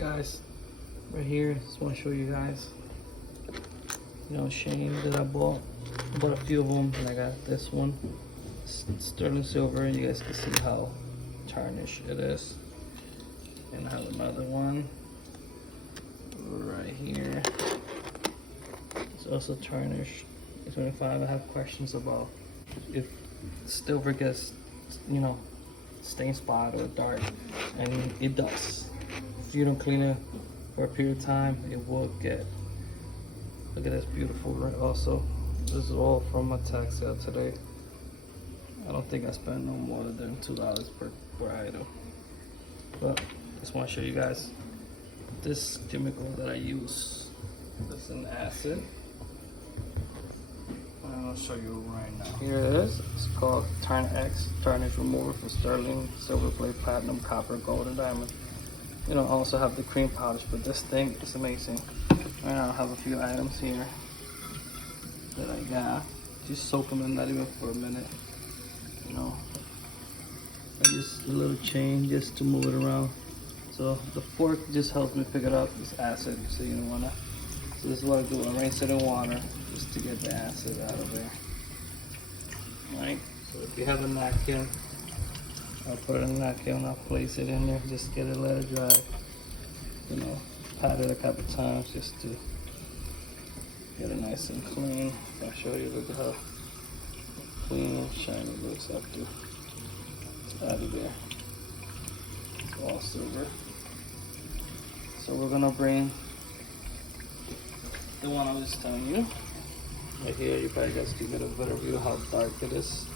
guys, right here, just want to show you guys, chain that I bought a few of them, and I got this one, sterling silver, and you guys can see how tarnished it is. And I have another one right here, it's also tarnished, 25. I have questions about if silver gets, stain spot or dark, and it does. If you don't clean it for a period of time, it will get. Look at this beautiful ring. Also, this is all from my tax sale today. I don't think I spent no more than $2 per item. But just want to show you guys this chemical that I use. This is an acid. I'll show you right now. Here it is. It's called Turn X, Tarnish Remover for Sterling, Silver Plate, Platinum, Copper, Gold, and Diamond. I also have the cream polish, but this thing is amazing. Right now I have a few items here that I got. Just soak them in, not even for a minute. I just a little chain just to move it around. So the fork just helps me pick it up. It's acid, so you don't wanna. So this is what I do. I rinse it in water just to get the acid out of there. Right. So if you have a napkin, I'll put it in a napkin. I'll place it in there. Just get it, let it dry. Pat it a couple times just to get it nice and clean. I'll show you. Look at how clean and shiny it looks after it's out of there. It's all silver. So we're gonna bring the one I was telling you. Right here, you probably guys can get a better view of how dark it is.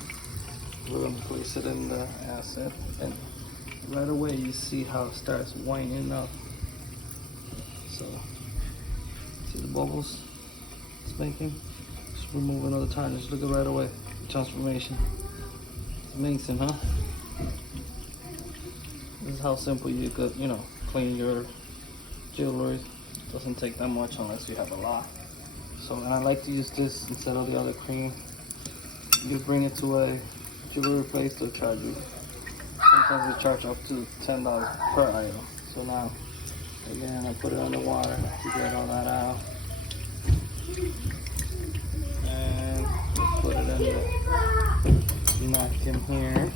We're gonna place it in the acid, and right away you see how it starts winding up. So, see the bubbles it's making? Just remove another tarnish. Look at right away, the transformation. It's amazing, huh? This is how simple you could, clean your jewelry. Doesn't take that much unless you have a lot. So, and I like to use this instead of the other cream. You bring it to a jewelry place, they'll charge you. Sometimes they charge up to $10 per item. So now, again, I put it on the water to get all that out. And put it in the napkin here.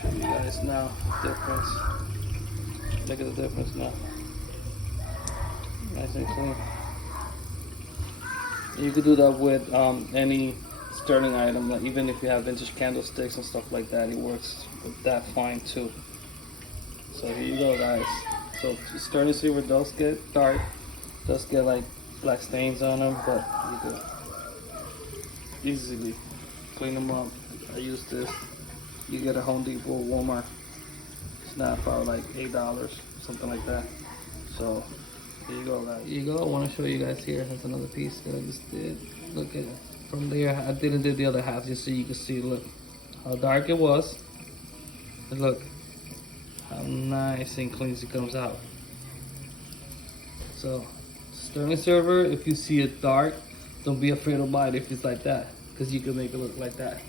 Show you guys now the difference. Look at the difference now. Nice and clean. You could do that with any sterling item, like even if you have vintage candlesticks and stuff like that, it works with that fine too. So here you go, guys. So sterling silver does get dark, does get like black stains on them, but you could easily clean them up. I use this. You get a Home Depot, Walmart. It's not probably like $8, something like that. So here you go, guys. Here you go. I want to show you guys here. That's another piece that I just did. Look at it. From there, I didn't do the other half just so you can see. Look how dark it was. And look how nice and clean it comes out. So sterling silver, if you see it dark, don't be afraid to buy it if it's like that, because you can make it look like that.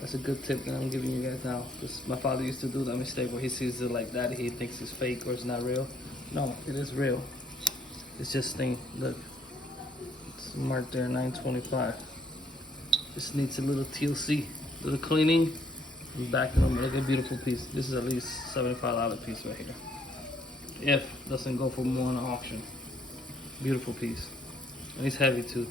That's a good tip that I'm giving you guys now, because my father used to do that mistake where he sees it like that, he thinks it's fake or it's not real. No, it is real. It's just thing. Look, it's marked there 925. Just needs a little TLC, little cleaning, and back it up. Look at a beautiful piece. This is at least $75 piece right here. If it doesn't go for more on the auction. Beautiful piece, and it's heavy too.